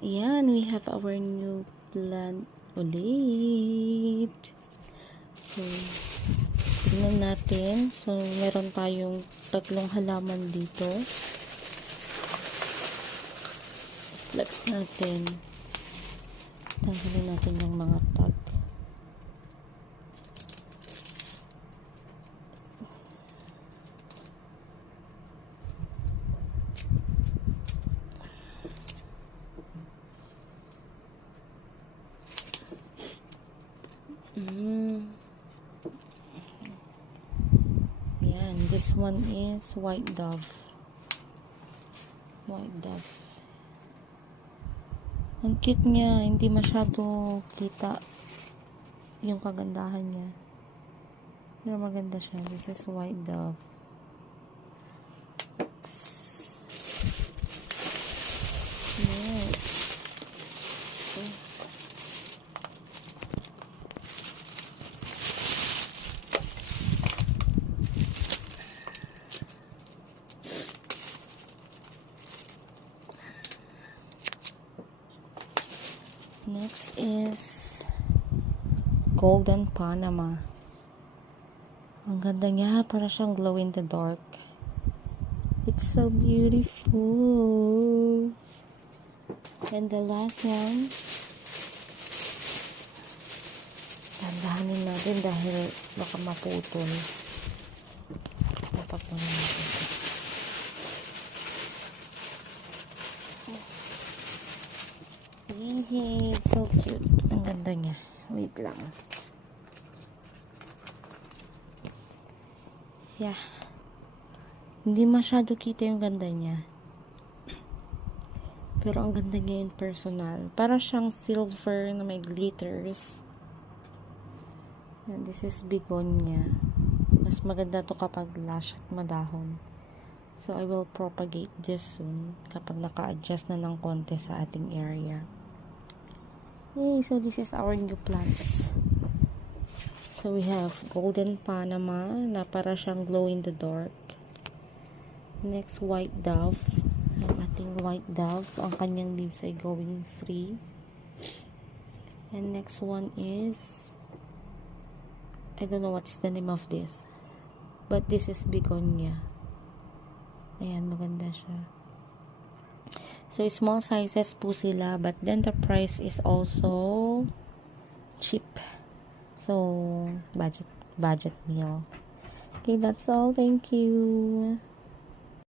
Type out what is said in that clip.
Ayan, we have our new plant ulit. So, tignan natin. So, meron tayong tatlong halaman dito. Flex natin. Tanggalin natin yung mga tag. Yan, this one is white dove. White dove. Ang cute niya, hindi masyado kita yung kagandahan niya. Pero maganda siya. This is white dove. Next. Next is Golden Panama. Ang ganda niya, para siyang glow in the dark. It's so beautiful. And the last one, tandahanin natin dahil baka maputol. Dapat mo natin. Yay, it's so cute. Ang ganda niya. Wait lang. Yeah. Hindi masyado kita yung ganda niya. Pero ang ganda niya in personal. Para siyang silver na may glitters. And this is begonia. Mas maganda to kapag lush at madahon. So, I will propagate this soon kapag naka-adjust na ng konti sa ating area. Yay! So, this is our new plants. So, we have Golden Panama na para siyang glow in the dark. Next, White Dove. Ang ating White Dove. Ang kanyang leaves ay going 3. And next one is, I don't know what is the name of this. But this is begonia. Ayan, maganda siya. So, small sizes po sila, but then the price is also cheap. So, budget meal. Okay, that's all. Thank you.